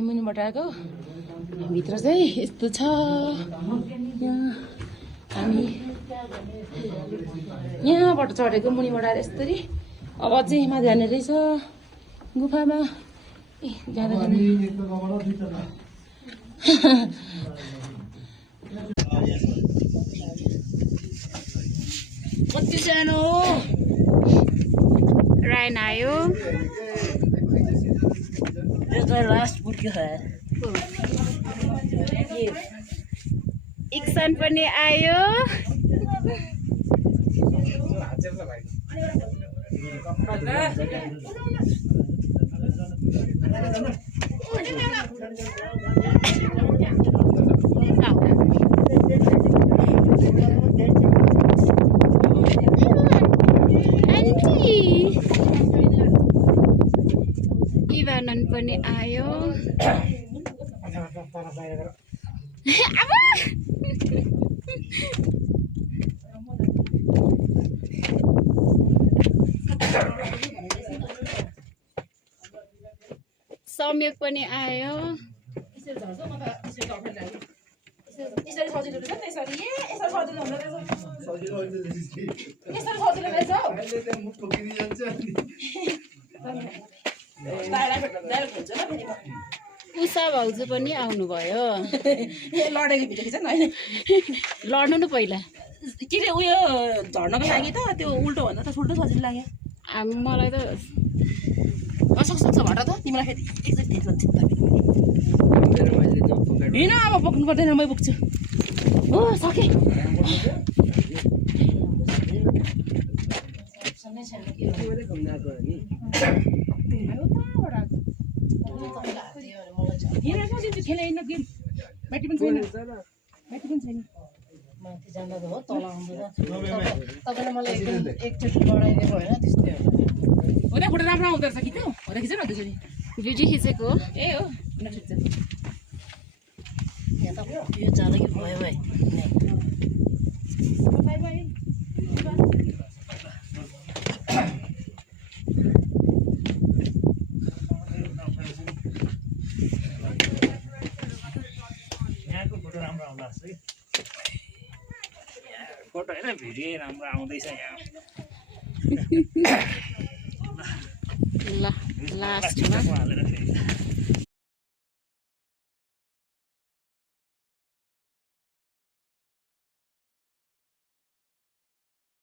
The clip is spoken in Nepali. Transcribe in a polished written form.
मुनिबाट आएको भित्र चाहिँ यस्तो छ यहाँ हामी यहाँबाट चढेको मुनिबाट आएर यस्तरी अब अझै हिमा जाने रहेछ गुफामा जाँदा कति सानो रायन आयो लास्ट पुग्यो इक्सन पनि आयो इभानन पनि आयो सम्यक पनि आयो उषा भाउजू पनि आउनुभयो लडेको भिडियो खिच न लड्नु न पहिला के रे उयो झर्नको लागि त त्यो उल्टो भन्दा त उल्टो सजिलो लाग्यो मलाई त सक्छ भट त तिमीलाई फेरि एकचोटि ढिट भन्छ हिँड अब बोक्नु पर्दैन मै बोक्छु हो सके ब्याट्री पनि छैन ब्याट्री पनि छैन माथि जाँदा त हो तल आउँदैन तपाईँले मलाई एकचोटि लडाइदिएको होइन त्यस्तै हो हो त फोटो राम्रो आउँदो रहेछ कि त हो त खिच न त्यसरी भिडियो खिचेको ए हो ठिक छ यहाँ त यो चालकै भयो भाइ फोटो होइन भिडियो राम्रो आउँदैछ यहाँ ल लास्टमा हालेर फेरि